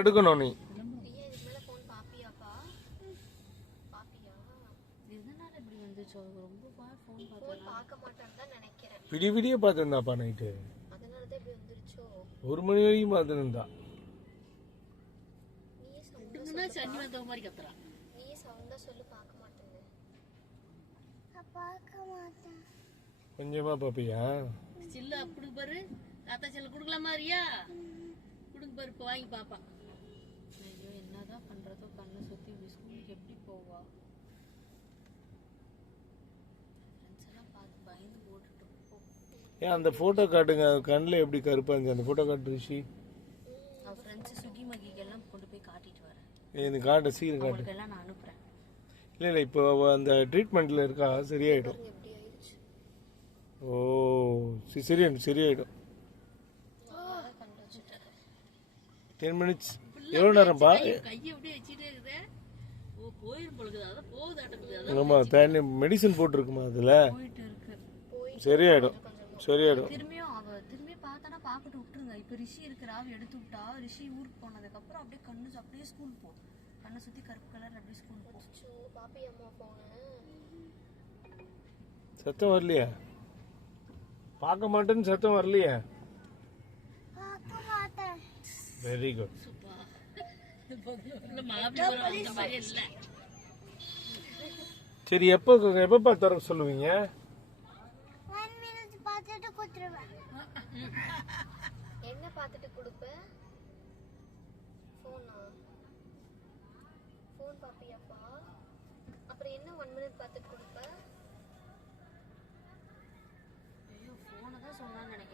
எடுக்கணும் நீ. விடிய விடிய பார்த்துருந்தாப்பா நைட்டு 1 மணி வரைக்கும் பார்த்துருந்தா. கொஞ்சமா பாப்பியா? சில்ல அப்படி பாரு, தாத்தா செல்ல குடுக்கலாமா ரியா? குடுங்க பாரு, இப்போ வாங்கி பாப்பா. ஐயோ என்னதான் பண்றதோ, கண்ணை சுத்தி ஸ்கூலுக்கு எப்படி போவா? ஃப்ரெண்ட்ஸ் எல்லாம் பார்த்து பயந்து போட்டுட்டு போ. ஏன் அந்த போட்டோ காட்டுங்க, கண்ணில் எப்படி கருப்பா இருந்துச்சு அந்த போட்டோ காட்டு ரிஷி. அவன் ஃப்ரெண்ட்ஸ் சுகி மகிக்கெல்லாம் கொண்டு போய் காட்டிட்டு வரேன். இந்த காட்டு சீக்கிரம் காட்டு. எல்லாம் நான் அனுப்புறேன். இல்லை இல்லை, இப்போ அந்த ட்ரீட்மெண்ட்ல இருக்கா, சரியாயிடும். ஓ சரியாயிடும் சரியாயிடும். 10 minutes. எவ்வளோ நேரம்ப்பா? கையை அப்படியே வச்சுட்டே இருக்குது. ஓ போயிரும் பொழுது, அதான் போகுதாட்டது. ஆமாம், தண்ணி மெடிசன் போட்டிருக்குமா அதில்? போயிட்டு இருக்கு. சரியாயிடும் சரியாயிடும். திரும்பியும் பார்த்தானா பார்க்கட்டு விட்டுருங்க. இப்போ ரிஷி இருக்கிற ஆவி எடுத்து விட்டா, ரிஷி ஊருக்கு போனதுக்கப்புறம் அப்படியே கண்ணு அப்படியே ஸ்கூல் போ, கண்ணை சுற்றி கருப்பு கலர் அப்படியே ஸ்கூல் போ. பாப்பி அம்மா போன சத்தம் வரலையா? பார்க்க மாட்டேன்னு சத்தம் வரலையா? Very good. சரி, எப்போ திறக்க சொல்லுவீங்க? என்ன பார்த்துட்டு கொடுப்பேன்? ஃபோன் பாப்பியாப்பா? அப்புறம் என்ன 1 minute பார்த்துட்டு கொடுப்பேன்? ஐயோ ஃபோனை தான் சொன்னான்னு நினைக்கிறேன்.